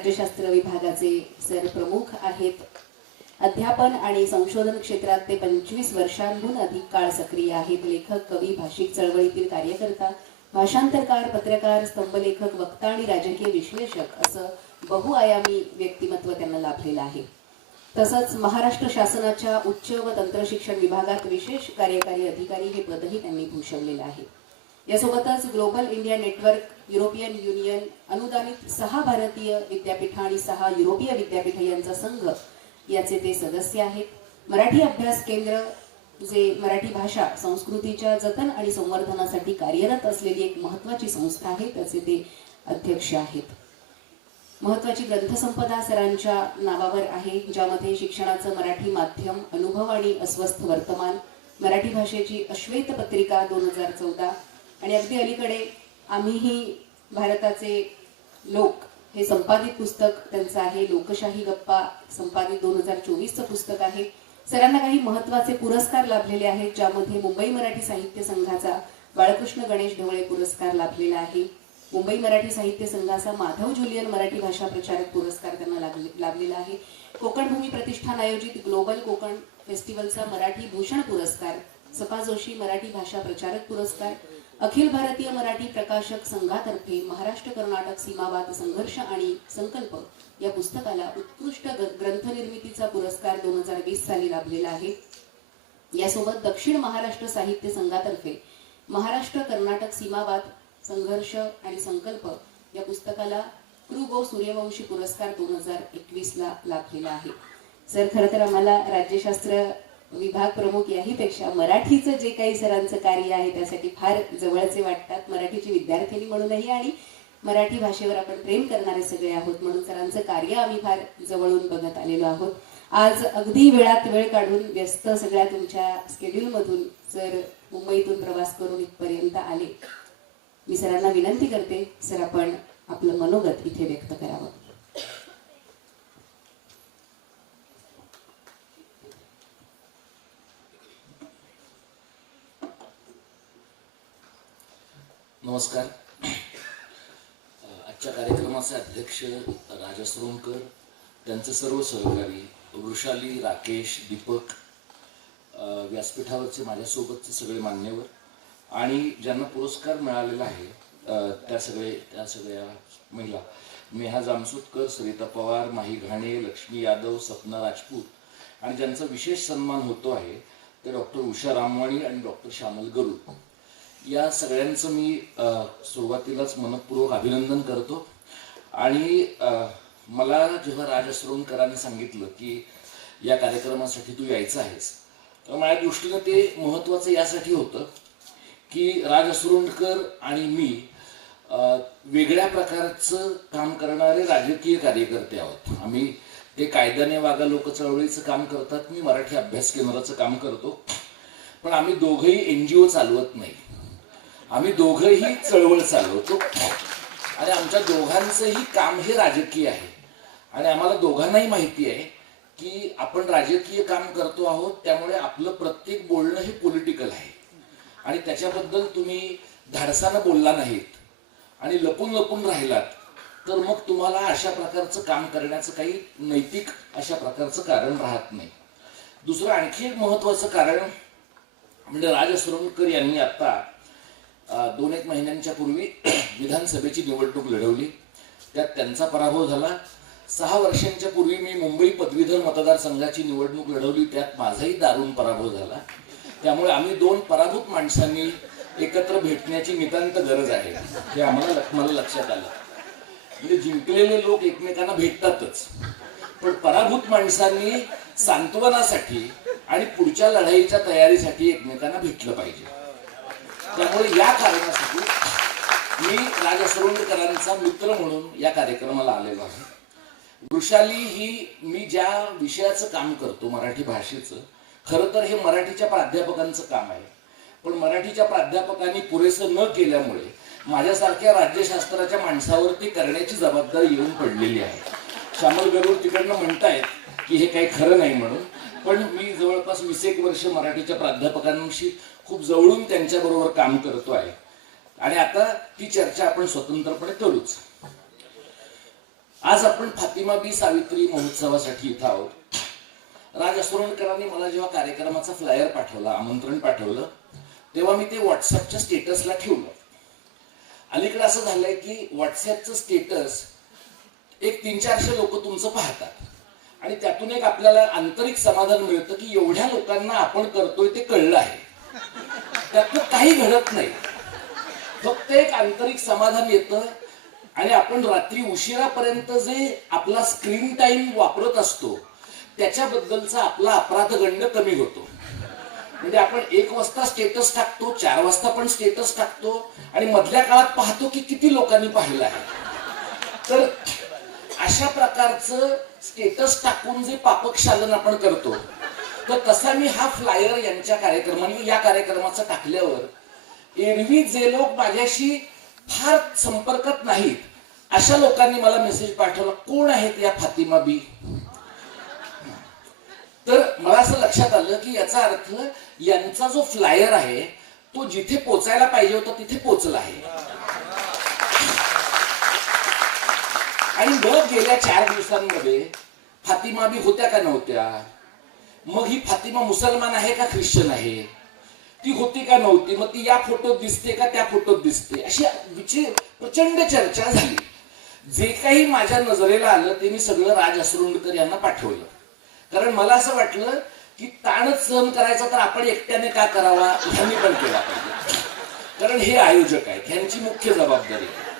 राज्यशास्त्र विभागाचे सर प्रमुख आहेत. अध्यापन आणि संशोधन क्षेत्रात ते पंचवीस वर्षांहून अधिक काळ सक्रिय आहेत. लेखक कवी भाषिक चळवळीतील कार्यकर्ता भाषांतरकार पत्रकार स्तंभलेखक वक्ता आणि राजकीय विश्लेषक असं बहुआयामी व्यक्तिमत्व त्यांना लाभलेलं आहे. तसंच महाराष्ट्र शासनाच्या उच्च व तंत्रशिक्षण विभागात विशेष कार्यकारी अधिकारी हे पदही त्यांनी भूषवलेलं आहे. यासोबतच global India network European union अनुदानित सहा भारतीय विद्यापीठ आणि सहा युरोपीय विद्यापीठ यांचा संघ याचे ते सदस्य आहेत. मराठी अभ्यास केंद्र जे मराठी भाषा संस्कृतीच्या जतन आणि संवर्धनासाठी कार्यरत असलेली एक महत्वाची संस्था आहे त्याचे ते अध्यक्ष आहेत. महत्वाची ग्रंथसंपदा सरांच्या नावावर आहे ज्यामध्ये शिक्षणाचं मराठी माध्यम अनुभव आणि अस्वस्थ वर्तमान मराठी भाषेची अश्वेत पत्रिका दोन हजार चौदा आणि अगदी अलीकडे आम्हीही भारताचे लोक हे संपादित पुस्तक त्यांचं आहे लोकशाही गप्पा संपादित दोन हजार चोवीसचं पुस्तक आहे. सरांना काही महत्त्वाचे पुरस्कार लाभलेले आहेत ज्यामध्ये मुंबई मराठी साहित्य संघाचा बाळकृष्ण गणेश ढवळे पुरस्कार लाभलेला आहे. मुंबई मराठी साहित्य संघाचा माधव ज्युलियन मराठी भाषा प्रचारक पुरस्कार त्यांना लाभलेला आहे. कोकण भूमी प्रतिष्ठान आयोजित ग्लोबल कोकण फेस्टिवलचा मराठी भूषण पुरस्कार सपा जोशी मराठी भाषा प्रचारक पुरस्कार अखिल भारतीय मराठी प्रकाशक संघातर्फे महाराष्ट्र कर्नाटक सीमावाद संघर्ष आणि संकल्प या पुस्तकाला उत्कृष्ट ग्रंथनिर्मितीचा पुरस्कार दोन हजार वीस साली लाभलेला आहे. यासोबत दक्षिण महाराष्ट्र साहित्य संघातर्फे महाराष्ट्र कर्नाटक सीमावाद संघर्ष आणि संकल्प या पुस्तकाला कृ गो सूर्यवंशी पुरस्कार दोन हजार एकवीस ला लाभलेला आहे. सर खरं तर आम्हाला राज्यशास्त्र विभाग प्रमुख याहीपेक्षा मराठीचं जे काही सरांचं कार्य आहे त्यासाठी फार जवळचे वाटतात मराठीची विद्यार्थिनी म्हणूनही आणि मराठी भाषेवर आपण प्रेम करणारे सगळे आहोत म्हणून सरांचं कार्य आम्ही फार जवळून बघत आलेलो आहोत. आज अगदी वेळात वेळ काढून व्यस्त सगळ्या तुमच्या स्केड्यूलमधून जर मुंबईतून प्रवास करून इथपर्यंत आले मी सरांना विनंती करते सर आपण आपलं मनोगत इथे व्यक्त करावं. नमस्कार. आजच्या कार्यक्रमाचे अध्यक्ष राजा सुरवणकर त्यांचे सर्व सहकारी वृषाली राकेश दीपक व्यासपीठावरचे माझ्यासोबतचे सगळे मान्यवर आणि ज्यांना पुरस्कार मिळालेला आहे त्या सगळे त्या सगळ्या महिला. नेहा जामसुतकर सरिता पवार माही घाणे लक्ष्मी यादव सपना राजपूत आणि ज्यांचा विशेष सन्मान होतो आहे ते डॉक्टर उषा रामवाणी आणि डॉक्टर श्यामल गरुड. या सगळ्यांचं मी सुरुवातीलाच मनपूर्वक अभिनंदन करतो. आणि मला जेव्हा राज असरोणकरांनी सांगितलं की या कार्यक्रमासाठी तू यायचं आहेस तर माझ्या दृष्टीनं ते महत्त्वाचं यासाठी होतं की राज असुरुंडकर आणि मी वेगळ्या प्रकारचं काम करणारे राजकीय कार्यकर्ते आहोत. आम्ही ते कायद्याने वागा लोक चळवळीचं काम करतात मी मराठी अभ्यास केंद्राचं काम करतो. पण आम्ही दोघंही एन जी ओ चालवत नाही. आम्ही दोघंही चळवळ चालवतो. आणि आमच्या दोघांचंही काम हे राजकीय आहे. आणि आम्हाला दोघांनाही माहिती आहे की आपण राजकीय काम करतो आहोत त्यामुळे आपलं प्रत्येक बोलणं हे पॉलिटिकल आहे. आणि त्याच्याबद्दल तुम्ही धाडसानं बोलला नाहीत आणि लपून लपून राहिलात तर मग तुम्हाला अशा प्रकारचं काम करण्याचं काही नैतिक अशा प्रकारचं कारण राहत नाही. दुसरं आणखी एक महत्वाचं कारण म्हणजे राज यांनी आता दोन एक महिन्यांच्या पूर्वी विधानसभेची निवडणूक लढवली. त्यात त्यांचा पराभव झाला. सहा वर्षांच्या पूर्वी मी मुंबई पदवीधर मतदारसंघाची निवडणूक लढवली. त्यात माझाही दारुण पराभव झाला. त्यामुळे आम्ही दोन पराभूत माणसांनी एकत्र भेटण्याची नितांत गरज आहे. हे आम्हाला मला लक्षात आलं. म्हणजे जिंकलेले लोक एकमेकांना भेटतातच. पण पराभूत माणसांनी सांत्वनासाठी आणि पुढच्या लढाईच्या तयारीसाठी एकमेकांना भेटलं पाहिजे. त्यामुळे या कारणासाठी मी राजा सरोंडकरांचा मित्र म्हणून या कार्यक्रमाला आलेलो आहे. वृषाली ही मी ज्या विषयाचं काम करतो मराठी भाषेचं खरं तर हे मराठीच्या प्राध्यापकांचं काम आहे. पण मराठीच्या प्राध्यापकांनी पुरेसं न केल्यामुळे माझ्यासारख्या राज्यशास्त्राच्या माणसावरती करण्याची जबाबदारी येऊन पडलेली आहे. श्यामल गरुड तिकडनं म्हणतायत की हे काही खरं नाही म्हणून पण मी जवळपास वीस एक वर्ष मराठीच्या प्राध्यापकांशी खूप जवळून त्यांच्याबरोबर काम करतो आहे. आणि आता ती चर्चा आपण स्वतंत्रपणे करूच. आज आपण फातिमा बी सावित्री महोत्सवासाठी इथं आहोत. राज असुरणकरांनी मला जेव्हा कार्यक्रमाचा फ्लायर पाठवला आमंत्रण पाठवलं तेव्हा मी ते व्हॉट्सअपच्या स्टेटसला ठेवलं. अलीकडे असं झालंय की व्हॉट्सअपचं स्टेटस एक तीन चारशे लोक तुमचं पाहतात. आणि त्यातून एक आपल्याला आंतरिक समाधान मिळतं की एवढ्या लोकांना आपण करतोय ते कळलं आहे. त्यातलं काही घडत नाही. फक्त एक आंतरिक समाधान येतं आणि आपण रात्री उशिरापर्यंत जे आपला स्क्रीन टाइम वापरत असतो त्याच्याबद्दलचा आपला अपराधगंड कमी होतो. म्हणजे आपण एक वाजता स्टेटस टाकतो चार वाजता पण स्टेटस टाकतो आणि मधल्या काळात पाहतो की किती लोकांनी पाहिलं आहे. तर अशा प्रकारचं स्टेटस टाकून जे पापक्षालन आपण करतो तर तसा मी हा फ्लायर यांच्या कार्यक्रमाने या कार्यक्रमाचा टाकल्यावर एरवी जे लोक माझ्याशी फार संपर्कात नाहीत अशा लोकांनी मला मेसेज पाठवला कोण आहेत या फातिमा बी? तर मला असं लक्षात आलं की याचा अर्थ यांचा जो फ्लायर आहे तो जिथे पोचायला पाहिजे होता तिथे पोचला आहे. आणि मग गेल्या चार दिवसांमध्ये फातिमा बी होत्या का नव्हत्या? मग ही फातिमा मुसलमान आहे का ख्रिश्चन आहे? ती होती का नव्हती? मग ती या फोटोत दिसते का त्या फोटोत दिसते? अशी विचे- प्रचंड चर्चा झाली. जे काही माझ्या नजरेला आलं ते मी सगळं राज असरुंडकर यांना पाठवलं. कारण मला असं वाटलं की ताणच सहन करायचा तर आपण एकट्याने का करावा? ह्यांनी पण केला पाहिजे. कारण हे आयोजक आहेत ह्यांची मुख्य जबाबदारी आहे.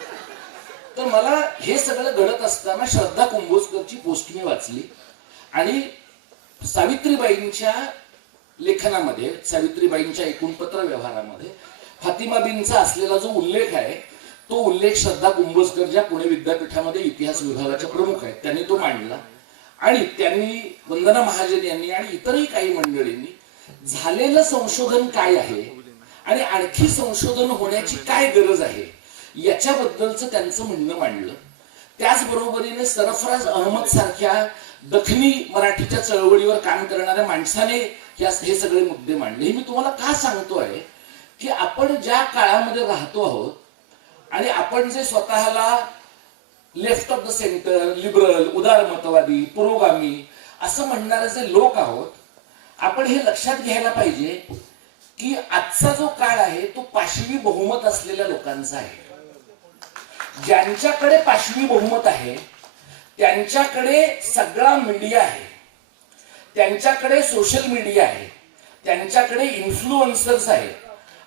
तर मला हे सगळं घडत असताना श्रद्धा कुंभोजकरची पोस्ट मी वाचली. आणि सावित्रीबाईंच्या लेखनामध्ये सावित्रीबाईंच्या एकूण पत्र व्यवहारामध्ये फातिमाबींचा असलेला जो उल्लेख आहे तो उल्लेख श्रद्धा कुंभोजकर ज्या पुणे विद्यापीठामध्ये इतिहास विभागाच्या प्रमुख आहेत त्यांनी तो मांडला. आणि त्यांनी वंदना महाजन यांनी आणि इतरही काही मंडळींनी झालेलं संशोधन काय आहे आणि आणखी संशोधन होण्याची काय गरज आहे याच्याबद्दलचं त्यांचं म्हणणं मांडलं. त्याचबरोबरीने सरफराज अहमद सारख्या दखनी मराठीच्या चळवळीवर काम करणाऱ्या माणसाने या हे सगळे मुद्दे मांडले. हे मी तुम्हाला का सांगतोय की आपण ज्या काळामध्ये राहतो आहोत आणि आपण जे स्वतःला left of the centre liberal उदारमतवादी पुरोगामी असं म्हणणारे जे लोक आहोत आपण हे लक्षात घ्यायला पाहिजे की आजचा जो काळ आहे तो पाशवी बहुमत असलेल्या लोकांचा आहे. ज्यांच्याकडे पाशवी बहुमत आहे त्यांच्याकडे सगळा मीडिया आहे. त्यांच्याकडे सोशल मीडिया आहे. त्यांच्याकडे इन्फ्लुएन्सर्स आहेत.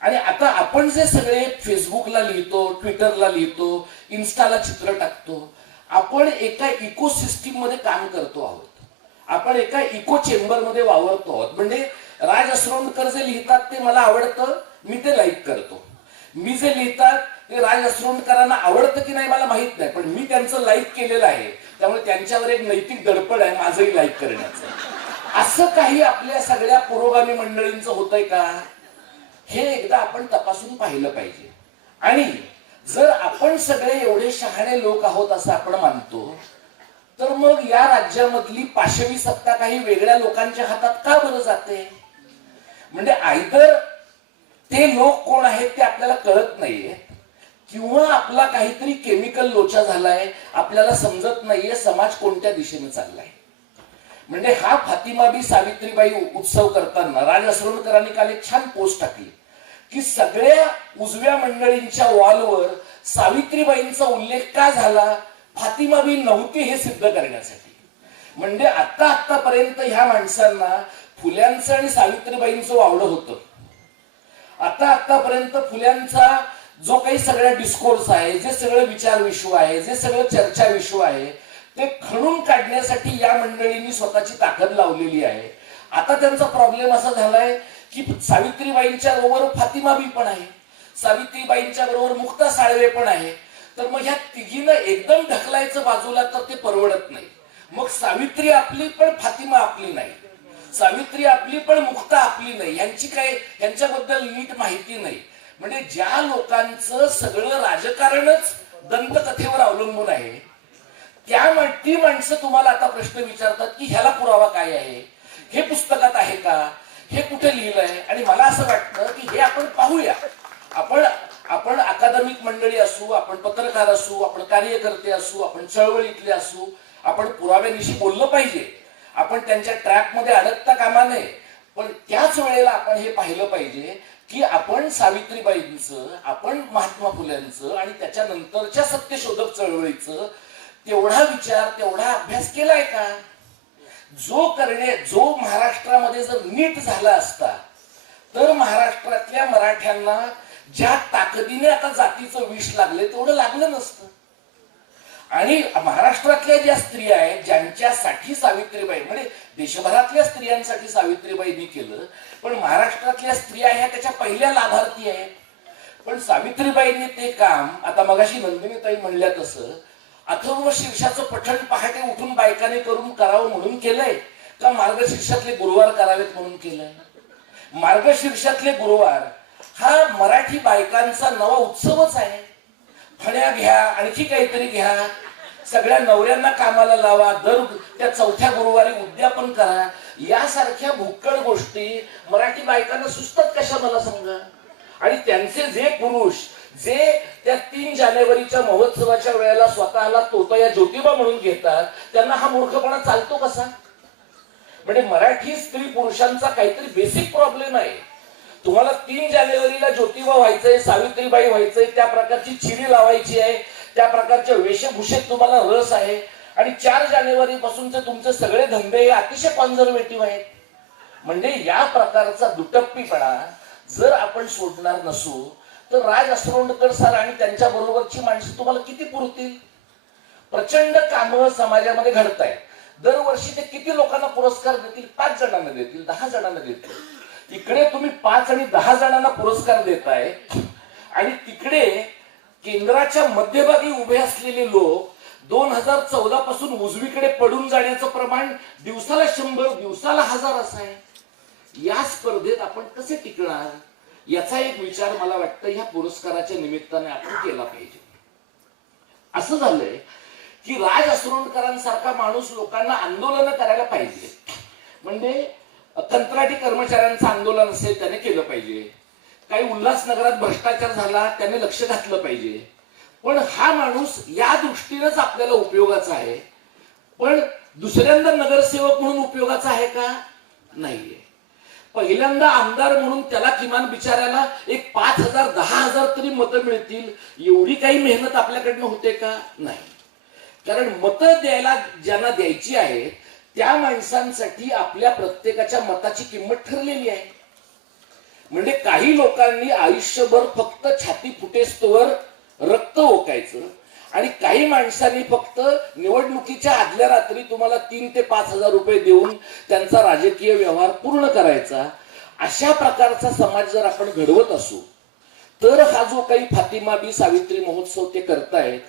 आणि आता आपण जे सगळे फेसबुकला लिहितो ट्विटरला लिहितो इन्स्टाला चित्र टाकतो आपण एका इको सिस्टीममध्ये काम करतो आहोत. आपण एका इको चेंबरमध्ये वावरतो आहोत. म्हणजे राज असरोणकर जे लिहितात ते मला आवडतं मी ते लाईक करतो. मी जे लिहितात ते राज असरोणकरांना आवडतं की नाही मला माहीत नाही पण मी त्यांचं लाईक केलेलं आहे. त्यामुळे त्यांच्यावर एक नैतिक दडपण आहे माझंही लाईक करण्याचं. असं काही आपल्या सगळ्या पुरोगामी मंडळींचं होतंय का? हे एकदा आपण तपासून पाहिलं पाहिजे. आणि जर आपण सगळे एवढे शहाणे लोक आहोत असं आपण मानतो तर मग या राज्यामधली पाशवी सत्ता काही वेगळ्या लोकांच्या हातात का बरं जाते? म्हणजे आयदर ते लोक कोण आहेत ते आपल्याला कळत नाहीये. किंवा आपला काहीतरी केमिकल लोचा झालाय आपल्याला समजत नाहीये समाज कोणत्या दिशेने चाललाय. म्हणजे हा फातिमा बी सावित्रीबाई उत्सव करताना राज काल एक छान पोस्ट टाकली की सगळ्या उजव्या मंडळींच्या वॉलवर सावित्रीबाईंचा उल्लेख का झाला? फातिमा बी नव्हती हे सिद्ध करण्यासाठी. म्हणजे आता आतापर्यंत ह्या माणसांना फुल्यांचं आणि सावित्रीबाईंचं वावडं होतं. आता आतापर्यंत फुल्यांचा जो काही सगळ्या डिस्कोर्स आहे जे सगळं विचार विश्व आहे जे सगळं चर्चा विश्व आहे ते खणून काढण्यासाठी या मंडळींनी स्वतःची ताकद लावलेली आहे. आता त्यांचा प्रॉब्लेम असा झालाय की सावित्रीबाईंच्या बरोबर फातिमा बी पण आहे. सावित्रीबाईंच्या बरोबर मुक्ता साळवे पण आहे. तर मग ह्या तिघीनं एकदम ढकलायचं बाजूला तर ते परवडत नाही. मग सावित्री आपली पण फातिमा आपली नाही. सावित्री आपली पण मुक्ता आपली नाही. यांची काय यांच्याबद्दल नीट माहिती नाही. म्हणजे ज्या लोकांचं सगळं राजकारणच दंतकथेवर अवलंबून आहे त्या ती माणसं तुम्हाला आता प्रश्न विचारतात की ह्याला पुरावा काय आहे? हे पुस्तकात आहे का? हे कुठे लिहिलंय? आणि मला असं वाटतं की हे आपण पाहूया. आपण आपण अकादमिक मंडळी असू आपण पत्रकार असू आपण कार्यकर्ते असू आपण चळवळीतले असू आपण पुराव्यानिशी बोललं पाहिजे. आपण त्यांच्या ट्रॅकमध्ये अडकता कामा नये. पण त्याच वेळेला आपण हे पाहिलं पाहिजे की आपण सावित्रीबाईंचं आपण महात्मा फुल्यांचं आणि त्याच्यानंतरच्या सत्यशोधक चळवळीचं तेवढा विचार तेवढा अभ्यास केलाय का? जो करणे जो महाराष्ट्रामध्ये जर नीट झाला असता तर महाराष्ट्रातल्या मराठ्यांना ज्या ताकदीने आता जातीचं विष लागले तेवढं लागलं नसतं. आणि महाराष्ट्रातल्या ज्या स्त्रिया आहेत ज्यांच्यासाठी सावित्रीबाई म्हणजे देशभरातल्या स्त्रियांसाठी सावित्रीबाईंनी केलं पण महाराष्ट्रातल्या स्त्रिया ह्या त्याच्या पहिल्या लाभार्थी आहेत. पण सावित्रीबाईंनी ते काम आता मगाशी नंदिनीताई म्हणल्या तसं अथर्व शीर्षाचं पठण पहाटे उठून बायकाने करून करावं म्हणून केलंय का मार्गशीर्षातले गुरुवार करावेत म्हणून केलंय? मार्गशीर्षातले गुरुवार हा मराठी बायकांचा नवा उत्सवच आहे. फण्या घ्या आणखी काहीतरी घ्या सगळ्या नवऱ्यांना कामाला लावा दर त्या चौथ्या गुरुवारी उद्यापन करा. यासारख्या भुक्कड गोष्टी मराठी बायकांना सुचतात कशा मला सांगा आणि त्यांचे जे पुरुष जे त्या तीन जानेवारीच्या महोत्सवाच्या वेळेला स्वतःला तोतया ज्योतिबा म्हणून घेतात त्यांना हा मूर्खपणा चालतो कसा? म्हणजे मराठी स्त्री पुरुषांचा काहीतरी बेसिक प्रॉब्लेम आहे. तुम्हाला तीन जानेवारीला ज्योतिबा व्हायचंय सावित्रीबाई व्हायचंय त्या प्रकारची चिरी लावायची आहे त्या प्रकारच्या वेशभूषेत तुम्हाला रस आहे. आणि चार जानेवारी पासूनचे तुमचे सगळे धंदे हे अतिशय कॉन्झर्वेटिव्ह आहेत. म्हणजे या प्रकारचा दुटप्पीपणा जर आपण सोडणार नसू तर राज असरोंडकर सर आणि त्यांच्या बरोबरची माणसं तुम्हाला किती पुरतील? प्रचंड कामं समाजामध्ये घडत आहेत दरवर्षी ते किती लोकांना पुरस्कार देतील? पाच जणांना देतील दहा जणांना देतील. इकडे तुम्ही पाच आणि दहा जणांना पुरस्कार देताय. आणि तिकडे केंद्राच्या मध्यभागी उभे असलेले लोक दोन हजार चौदा पासून उजवीकडे पडून जाण्याचं प्रमाण दिवसाला शंभर दिवसाला हजार असं आहे. या स्पर्धेत आपण कसे टिकणार? याचा एक विचार मला वाटतं ह्या पुरस्काराच्या निमित्ताने आपण केला पाहिजे. असं झालंय की राज असरोंडकरांसारखा माणूस लोकांना आंदोलन करायला पाहिजे. म्हणजे कंत्राटी कर्मचाऱ्यांचं आंदोलन असेल त्याने केलं पाहिजे. काही उल्हासनगरात भ्रष्टाचार झाला त्याने लक्ष घातलं पाहिजे. पण हा माणूस या दृष्टीनेच आपल्याला उपयोगाचा आहे. पण दुसऱ्यांदा नगरसेवक म्हणून उपयोगाचा आहे का? नाहीये. पहिल्यांदा आमदार म्हणून त्याला किमान बिचाऱ्याला एक पाच हजार दहा हजार तरी मतं मिळतील. एवढी काही मेहनत आपल्याकडनं होते का? नाही. कारण मतं द्यायला ज्यांना द्यायची आहे त्या माणसांसाठी आपल्या प्रत्येकाच्या मताची किंमत ठरलेली आहे. म्हणजे काही लोकांनी आयुष्यभर फक्त छाती फुटेस्तोवर रक्त ओकायचं आणि काही माणसांनी फक्त निवडणुकीच्या आदल्या रात्री तुम्हाला तीन ते पाच हजार रुपये देऊन त्यांचा राजकीय व्यवहार पूर्ण करायचा. अशा प्रकारचा समाज जर आपण घडवत असू तर हा जो काही फातिमा बी सावित्री महोत्सव ते करतायत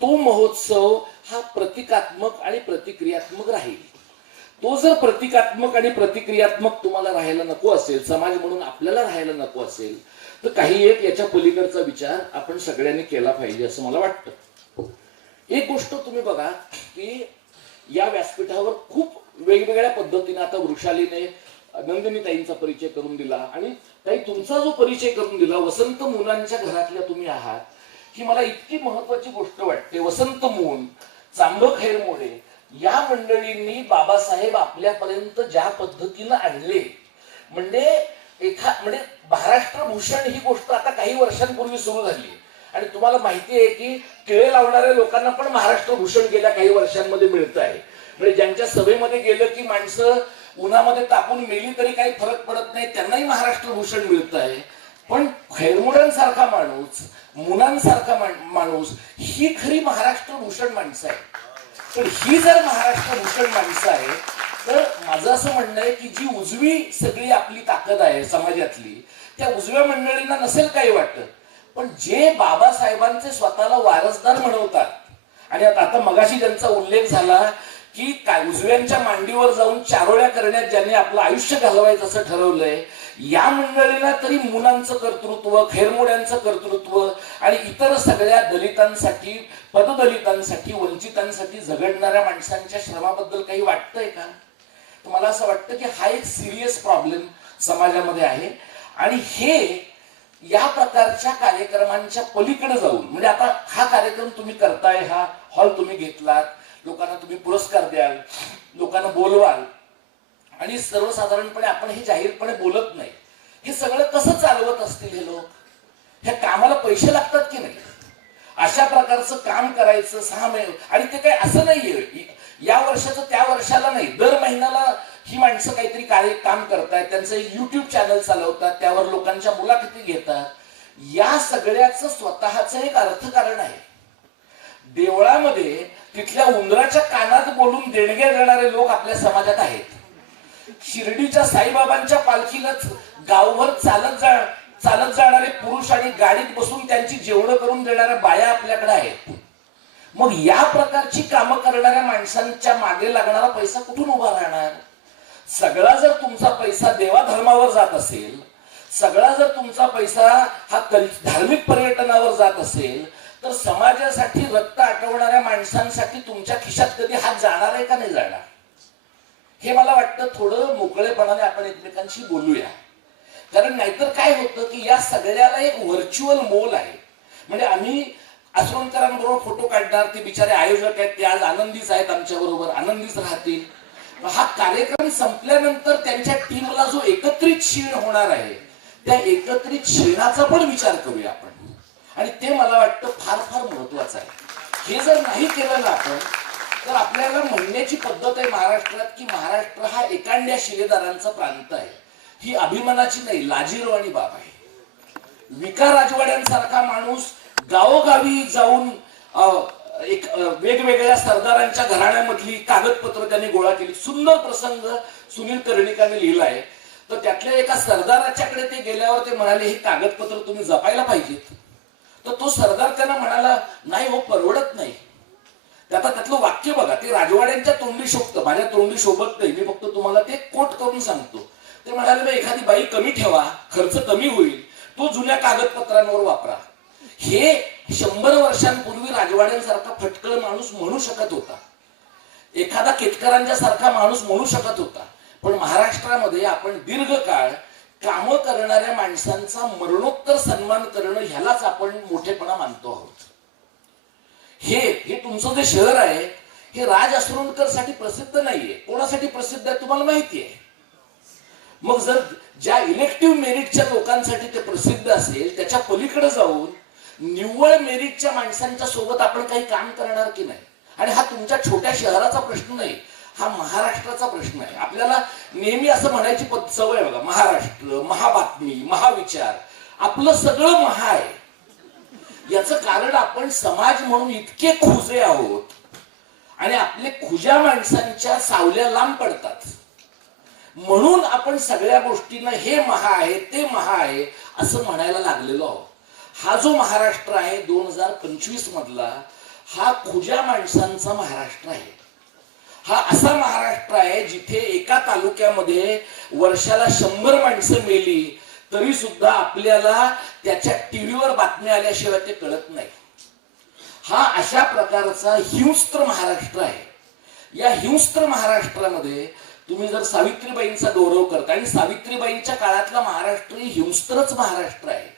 तो महोत्सव हा प्रतिकात्मक आणि प्रतिक्रियात्मक राहील. तो जर प्रतिकात्मक आणि प्रतिक्रियात्मक तुम्हाला राहायला नको असेल समाज म्हणून आपल्याला राहायला नको असेल तर काही एक याच्या पलीकडचा विचार आपण सगळ्यांनी केला पाहिजे असं मला वाटतं. एक गोष्ट तुम्ही बघा की या व्यासपीठावर खूप वेगवेगळ्या पद्धतीने आता वृषालीने नंदिनीताईंचा परिचय करून दिला आणि ताई तुमचा जो परिचय करून दिला वसंत मुलांच्या घरातल्या तुम्ही आहात ही मला इतकी महत्वाची गोष्ट वाटते. वसंत मून चांब खैरमोडे या मंडळींनी बाबासाहेब आपल्यापर्यंत ज्या पद्धतीनं आणले म्हणजे एखा म्हणजे महाराष्ट्र भूषण ही गोष्ट आता काही वर्षांपूर्वी सुरू झाली. आणि तुम्हाला माहिती आहे की केळे लावणाऱ्या लोकांना पण महाराष्ट्र भूषण गेल्या काही वर्षांमध्ये मिळत आहे. म्हणजे ज्यांच्या सभेमध्ये गेलं की माणसं उन्हामध्ये तापून मेली तरी काही फरक पडत नाही त्यांनाही महाराष्ट्र भूषण मिळत आहे. पण खैरमुडांसारखा माणूस मुलांसारखा माणूस ही खरी महाराष्ट्र भूषण माणसं आहे पण ही जर महाराष्ट्र भूषण माणसं आहे तर माझं असं म्हणणं आहे की जी उजवी सगळी आपली ताकद आहे समाजातली त्या उजव्या मंडळींना नसेल काही वाटत. पण जे बाबासाहेबांचे स्वतःला वारसदार म्हणवतात आणि आता आता मगाशी ज्यांचा उल्लेख झाला की काय उजव्यांच्या मांडीवर जाऊन चारोळ्या करण्यात ज्यांनी आपलं आयुष्य घालवायचं असं ठरवलंय या मंडळीला तरी मुलांचं कर्तृत्व खेरमोड्यांचं कर्तृत्व आणि इतर सगळ्या दलितांसाठी पददलितांसाठी वंचितांसाठी झगडणाऱ्या माणसांच्या श्रमाबद्दल काही वाटतंय का? तर मला असं वाटतं की हा एक सिरियस प्रॉब्लेम समाजामध्ये आहे. आणि हे या प्रकारच्या कार्यक्रमांच्या पलीकडे जाऊन म्हणजे आता हा कार्यक्रम तुम्ही करताय हा हॉल तुम्ही घेतलात लोकांना तुम्ही पुरस्कार द्याल लोकांना बोलवाल आणि सर्वसाधारणपणे आपण हे जाहीरपणे बोलत नाही. हे सगळं कसं चालवत असतील हे लोक? ह्या कामाला पैसे लागतात की नाही? अशा प्रकारचं काम करायचं सहा महिने आणि ते काही असं नाहीये. या वर्षाचं त्या वर्षाला नाही. दर महिन्याला ही माणसं काहीतरी कार्य काम करतायत त्यांचं युट्यूब चॅनल चालवतात त्यावर लोकांच्या मुलाखती घेतात. या सगळ्याचं स्वतःच एक अर्थकारण आहे. देवळामध्ये तिथल्या उंदराच्या कानात बोलून देणग्या देणारे लोक आपल्या समाजात आहेत. शिर्डीच्या साईबाबांच्या पालखीलाच गावभर चालत जा चालत जाणारे पुरुष आणि गाडीत बसून त्यांची जेवण करून देणाऱ्या बाया आपल्याकडे आहेत. मग या प्रकारची कामं करणाऱ्या माणसांच्या मागे लागणारा पैसा कुठून उभा राहणार? सगळा जर तुमचा पैसा देवा धर्मावर जात असेल सगळा जर तुमचा पैसा हा कल धार्मिक पर्यटनावर जात असेल तर समाजासाठी रक्त आटवणाऱ्या माणसांसाठी तुमच्या खिशात कधी हा जाणार आहे का नाही जाणार? हे मला वाटतं थोडं मोकळेपणाने आपण एकमेकांशी बोलूया. कारण नाहीतर काय होतं की या सगळ्याला एक व्हर्च्युअल मोल आहे. म्हणजे आम्ही आश्रमकरांबरोबर फोटो काढणार ते बिचारे आयोजक आहेत ते आज आनंदीच आहेत आमच्या बरोबर आनंदीच राहतील. हा कार्यक्रम संपल्यानंतर त्यांच्या टीमला जो एकत्रित क्षीण होणार आहे त्या एकत्रित क्षीणाचा पण विचार करूया आपण. आणि ते मला वाटतं फार फार महत्वाचं आहे. हे जर नाही केलं ना आपण तर आपल्याला म्हणण्याची पद्धत आहे महाराष्ट्रात की महाराष्ट्र हा एकांड्या शिलेदारांचा प्रांत आहे. ही अभिमानाची नाही लाजीरवाणी बाब आहे. विका राजवाड्यांसारखा माणूस गावोगावी जाऊन एक वेगवेगळ्या सरदारांच्या घराण्यामधली कागदपत्र त्यांनी गोळा केली. सुंदर प्रसंग सुनील कर्णिकाने लिहिलाय. तर त्यातल्या एका सरदाराच्याकडे ते गेल्यावर ते म्हणाले हे कागदपत्र तुम्ही जपायला पाहिजेत. तर तो सरदार त्यांना म्हणाला नाही हो परवडत नाही. आता त्यातलं वाक्य बघा ते राजवाड्यांच्या तोंडी शोभतं माझ्या तोंडी शोभत नाही. मी फक्त तुम्हाला ते कोट करून सांगतो. ते म्हणाले "बा, एखादी बाई कमी ठेवा खर्च कमी होईल तो जुन्या कागदपत्रांवर वापरा. हे शंभर वर्षांपूर्वी राजवाड्यांसारखा फटकळ माणूस म्हणू शकत होता. एखादा केतकरांच्या सारखा माणूस म्हणू शकत होता. पण महाराष्ट्रामध्ये आपण दीर्घकाळ कामं करणाऱ्या माणसांचा मरणोत्तर सन्मान करणं ह्यालाच आपण मोठेपणा मानतो आहोत. हे हे तुमचं जे शहर आहे हे राज असुरणकरसाठी प्रसिद्ध नाहीये. कोणासाठी प्रसिद्ध आहे तुम्हाला माहिती आहे मग जर ज्या इलेक्टिव्ह मेरिटच्या लोकांसाठी ते प्रसिद्ध असेल त्याच्या पलीकडे जाऊन निव्वळ मेरिटच्या माणसांच्या सोबत आपण काही काम करणार की नाही? आणि हा तुमच्या छोट्या शहराचा प्रश्न नाही हा महाराष्ट्राचा प्रश्न आहे. आपल्याला नेहमी असं म्हणायची सवय बघा महाराष्ट्र महाबातमी महाविचार. आपलं सगळं महा आहे याचं कारण आपण समाज म्हणून इतके खुजे आहोत. आणि आपले खुज्या माणसांच्या सावल्या लांब पडतात. म्हणून आपण सगळ्या गोष्टींना हे महा आहे ते महा आहे असं म्हणायला लागलेलो आहोत. हा जो महाराष्ट्र आहे दोन हजार पंचवीस मधला हा खुज्या माणसांचा महाराष्ट्र आहे. हा असा महाराष्ट्र आहे जिथे एका तालुक्यामध्ये वर्षाला शंभर माणसं मेली तरी सुद्धा आपल्याला त्याच्या टीव्हीवर बातम्या आल्याशिवाय ते कळत नाही. हा अशा प्रकारचा हिंस्त्र महाराष्ट्र आहे. या हिंस्त्र महाराष्ट्रामध्ये तुम्ही जर सावित्रीबाईंचा गौरव करता आणि सावित्रीबाईंच्या काळातला महाराष्ट्र हिंस्त्रच महाराष्ट्र आहे.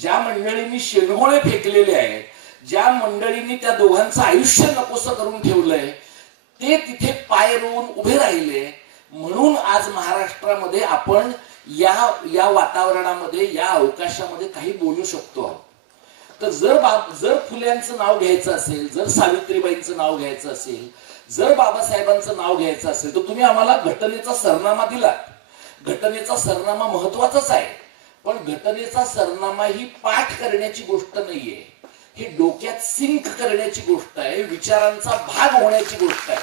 ज्या मंडळींनी शेणगोळे फेकलेले आहेत ज्या मंडळींनी त्या दोघांचं आयुष्य नकोसं करून ठेवलंय ते तिथे पाय रोवून उभे राहिले. म्हणून आज महाराष्ट्रामध्ये आपण या या वातावरणामध्ये या अवकाशामध्ये काही बोलू शकतो आहोत. तर जर बाब जर फुल्यांचं नाव घ्यायचं असेल जर सावित्रीबाईंचं नाव घ्यायचं असेल जर बाबासाहेबांचं नाव घ्यायचं असेल तर तुम्ही आम्हाला घटनेचा सरनामा दिला. घटनेचा सरनामा महत्वाचाच आहे. पण घटनेचा सरनामा ही पाठ करण्याची गोष्ट नाहीये. ही डोक्यात सिंक करण्याची गोष्ट आहे. विचारांचा भाग होण्याची गोष्ट आहे.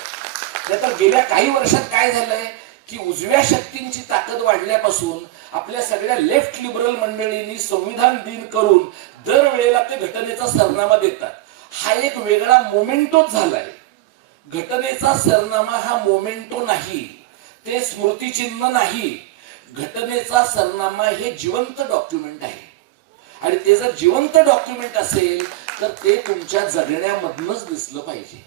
नाहीतर गेल्या काही वर्षात काय झालंय? की उजव्या शक्तींची ताकद वाढल्यापासून आपल्या सगळ्या लेफ्ट लिबरल मंडळींनी संविधान दिन करून दरवेळेला ते घटनेचा सरनामा देतात. हा एक वेगळा मोमेंटोच झालाय. घटनेचा सरनामा हा मोमेंटो नाही ते स्मृतिचिन्ह नाही. घटनेचा सरनामा हे जिवंत डॉक्युमेंट आहे. आणि ते जर जिवंत डॉक्युमेंट असेल तर ते तुमच्या जगण्यामधनच दिसलं पाहिजे.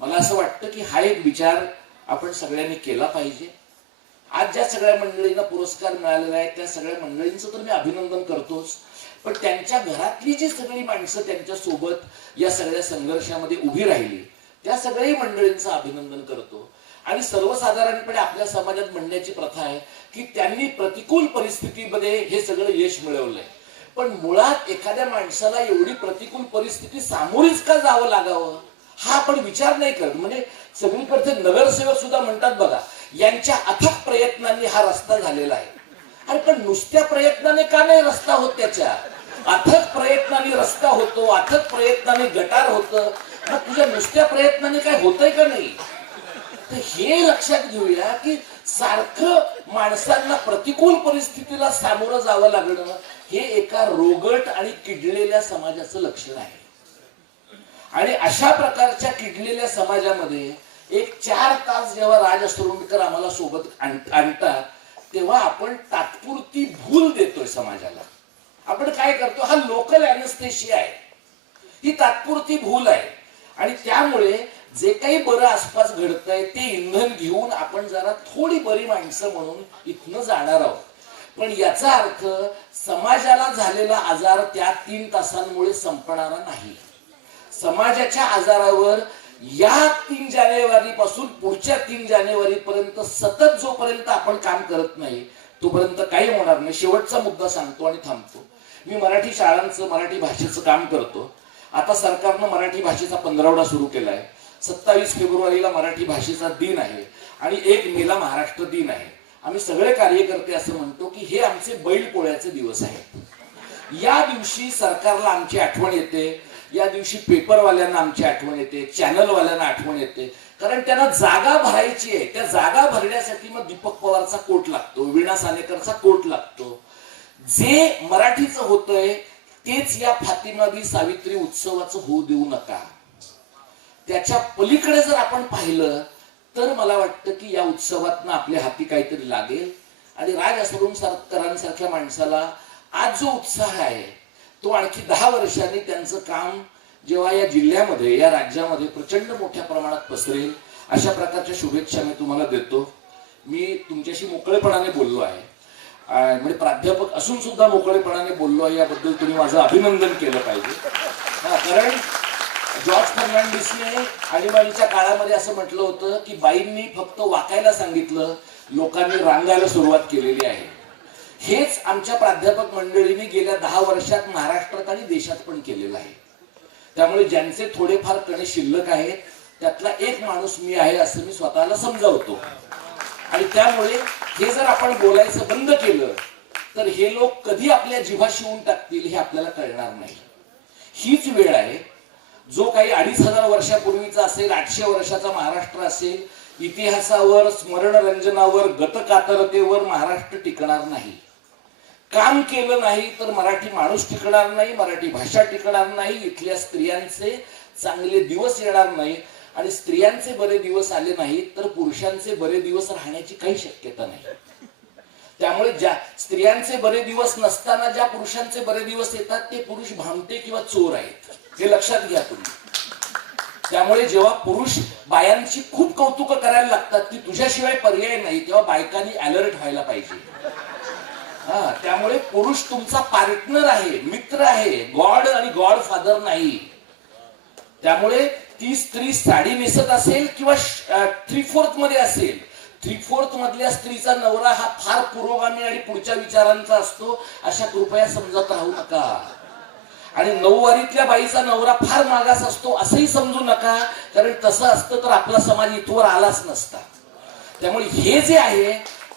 मला असं वाटतं की हा एक विचार आपण सगळ्यांनी केला पाहिजे. आज ज्या सगळ्या मंडळींना पुरस्कार मिळालेला आहे त्या सगळ्या मंडळींचं तर मी अभिनंदन करतोच. पण त्यांच्या घरातली जी सगळी माणसं त्यांच्यासोबत या सगळ्या संघर्षामध्ये उभी राहिली त्या सगळ्याही मंडळींचं अभिनंदन करतो. आणि सर्वसाधारणपणे आपल्या समाजात म्हणण्याची प्रथा आहे की त्यांनी प्रतिकूल परिस्थितीमध्ये हे सगळं यश मिळवलंय. पण मुळात एखाद्या माणसाला एवढी प्रतिकूल परिस्थिती सामोरीच का जावं लागावं? हा आपण विचार नाही करत. म्हणजे सगळीकडचे नगरसेवक सुद्धा म्हणतात बघा यांच्या अथक प्रयत्नांनी हा रस्ता झालेला आहे. अरे पण नुसत्या प्रयत्नाने का नाही रस्ता होत त्याच्या? अथक प्रयत्नाने रस्ता होतो अथक प्रयत्नाने गटार होतं. मग तुझ्या नुसत्या प्रयत्नाने काय होतंय का नाही? तर हे लक्षात घेऊया की सारखं माणसांना प्रतिकूल परिस्थितीला सामोरं जावं लागणं हे एका रोगट आणि किडलेल्या समाजाचं लक्षण आहे. आणि अशा प्रकारच्या किडलेल्या समाजामध्ये एक चार तास जेव्हा राज सुरुंगकर आम्हाला सोबत आणतात तेव्हा आपण तात्पुरती भूल देतोय समाजाला. आपण काय करतो हा लोकल अॅनेस्थेशिया आहे. ही तात्पुरती भूल आहे. आणि त्यामुळे जे काही बरं आसपास घडतंय ते इंधन घेऊन आपण जरा थोडी बरी माणसं म्हणून इथनं जाणार आहोत. पण याचा अर्थ समाजाला झालेला आजार त्या तीन तासांमुळे संपणारा नाही. समाजाच्या आजारावर या तीन जानेवारी पासून पुढच्या तीन जानेवारी पर्यंत सतत जोपर्यंत आपण काम करत नाही तोपर्यंत काही होणार नाही. शेवटचा मुद्दा सांगतो आणि थांबतो. मी मराठी शाळांचं मराठी भाषेचं काम करतो. आता सरकारनं मराठी भाषेचा पंधरावडा सुरू आहे सत्तावीस फेब्रुवारीला मराठी भाषेचा दिन आहे आणि एक मेला महाराष्ट्र दिन आहे. आम्ही सगळे कार्यकर्ते असं म्हणतो की हे आमचे बैल पोळ्याचे दिवस आहेत. या दिवशी सरकारला आमची आठवण येते. या दिवशी पेपरवाल्यांना आमची आठवण येते चॅनलवाल्यांना आठवण येते. कारण त्यांना जागा भरायची आहे. त्या जागा भरण्यासाठी मग दीपक पवारचा कोट लागतो वीणा सानेकरचा कोट लागतो. जे मराठीचं होतंय तेच या फातिमाबी सावित्री उत्सवाचं होऊ देऊ नका. त्याच्या पलीकडे जर आपण पाहिलं तर मला वाटतं की या उत्सवातनं आपल्या हाती काहीतरी लागेल. आणि राज असरून सारकरांसारख्या माणसाला आज जो उत्साह आहे तो आणखी दहा वर्षांनी त्यांचं काम जेव्हा या जिल्ह्यामध्ये या राज्यामध्ये प्रचंड मोठ्या प्रमाणात पसरेल अशा प्रकारच्या शुभेच्छा मी तुम्हाला देतो. मी तुमच्याशी मोकळेपणाने बोललो आहे. म्हणजे प्राध्यापक असून सुद्धा मोकळेपणाने बोललो आहे याबद्दल तुम्ही माझं अभिनंदन केलं पाहिजे. हा, कारण जॉर्ज फर्नांडिसने आणीबाणीच्या काळामध्ये असं म्हटलं होतं की बाईंनी फक्त वाकायला सांगितलं लोकांनी रांगायला सुरुवात केलेली आहे. हेच आमच्या प्राध्यापक मंडळीने गेल्या दहा वर्षात महाराष्ट्रात आणि देशात पण केलेलं आहे. त्यामुळे ज्यांचे थोडेफार कणे शिल्लक आहेत त्यातला एक माणूस मी आहे असं मी स्वतःला समजावतो. आणि त्यामुळे हे जर आपण बोलायचं बंद केलं तर हे लोक कधी आपल्या जिभा शिवून टाकतील हे आपल्याला कळणार नाही. हीच वेळ आहे. जो काही अडीच हजार वर्षापूर्वीचा असेल आठशे वर्षाचा महाराष्ट्र असेल इतिहासावर स्मरणरंजनावर गतकातरतेवर महाराष्ट्र टिकणार नाही. काम केलं नाही तर मराठी माणूस टिकणार नाही मराठी भाषा टिकणार नाही इथल्या स्त्रियांचे चांगले दिवस येणार नाही आणि स्त्रियांचे बरे दिवस आले नाहीत तर पुरुषांचे बरे दिवस राहण्याची काही शक्यता नाही. त्यामुळे ज्या स्त्रियांचे बरे दिवस नसताना ज्या पुरुषांचे बरे दिवस येतात ते पुरुष भामटे किंवा चोर आहेत. हे लक्षात घ्या तुम्ही. त्यामुळे जेव्हा पुरुष बायांची खूप कौतुक करायला लागतात की तुझ्याशिवाय पर्याय नाही तेव्हा बायकांनी अलर्ट व्हायला पाहिजे. हा त्यामुळे पुरुष तुमचा पार्टनर आहे मित्र आहे. गॉड आणि गॉड फादर नाही. त्यामुळे ती स्त्री साडी नेसत असेल किंवा थ्री फोर्थमध्ये असेल. थ्री फोर्थ मधल्या स्त्रीचा नवरा हा फार पुरोगामी आणि पुढच्या विचारांचा असतो. अशा कृपया समजत राहू नका. आणि नऊवारीतल्या बाईचा नवरा फार मागास असतो असंही समजू नका. कारण तसं असतं तर आपला समाज इथवर आलाच नसता. त्यामुळे हे जे आहे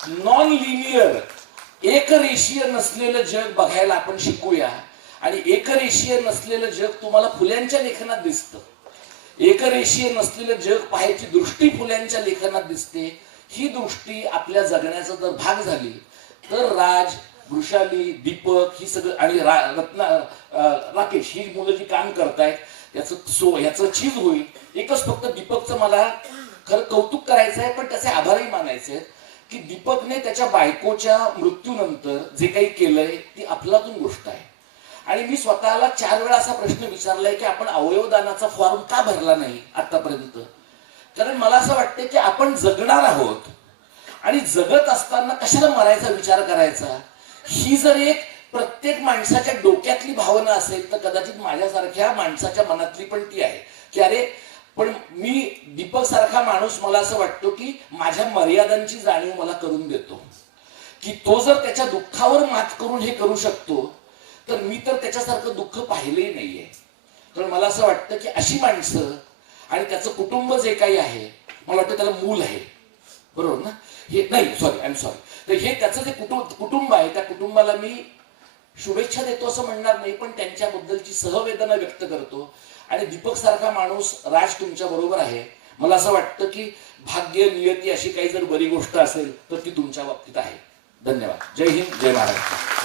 नॉन लिनियर एकरेषीय नसलेलं जग बघायला आपण शिकूया. आणि एकरेषीय नसलेलं जग तुम्हाला फुल्यांच्या लेखनात दिसतं. एकरेषीय नसलेलं जग पाहायची दृष्टी फुल्यांच्या लेखनात दिसते. ही दृष्टी आपल्या जगण्याचा जर भाग झाली. तर राज वृषाली दीपक ही सगळं आणि रा- रत्ना राकेश ही मुलं जी काम करतायत याचं सो याचं चीज होईल. एकच फक्त दीपकचं मला खरं कौतुक करायचं आहे पण त्याचे आभारही मानायचे आहेत की दीपकने त्याच्या बायकोच्या मृत्यूनंतर जे काही केलंय ती अफलातून गोष्ट आहे. आणि मी स्वतःला चार वेळा असा प्रश्न विचारलाय की आपण अवयवदानाचा फॉर्म का भरला नाही आतापर्यंत? कारण मला असं वाटतं की आपण जगणार आहोत आणि जगत असताना कशाला मरायचा विचार करायचा? ही जर एक प्रत्येक माणसाच्या डोक्यातली भावना असेल तर कदाचित माझ्यासारख्या माणसाच्या मनातली पण ती आहे. की अरे पण मी दीपक सारखा माणूस मला असं वाटतो की माझ्या मर्यादांची जाणीव मला करून देतो. की तो जर त्याच्या दुःखावर मात करून हे करू शकतो तर मी तर त्याच्यासारखं दुःख पाहिलंही नाहीये. तर मला असं वाटतं की अशी माणसं आणि त्याचं कुटुंब जे काही आहे मला वाटतं त्याला मूल आहे. बरोबर ना? हे नाही सॉरी आय एम सॉरी तर हे त्याचं जे कुटुंब कुटुंब आहे त्या कुटुंबाला मी शुभेच्छा देतो असं म्हणणार नाही पण त्यांच्याबद्दलची सहवेदना व्यक्त करतो. आणि दीपक सारखा माणूस राज तुमच्या बरोबर आहे. मला असं वाटतं की भाग्य नियती अशी काही जर बरी गोष्ट असेल तर ती तुमच्या बाबतीत आहे. धन्यवाद. जय हिंद जय महाराष्ट्र.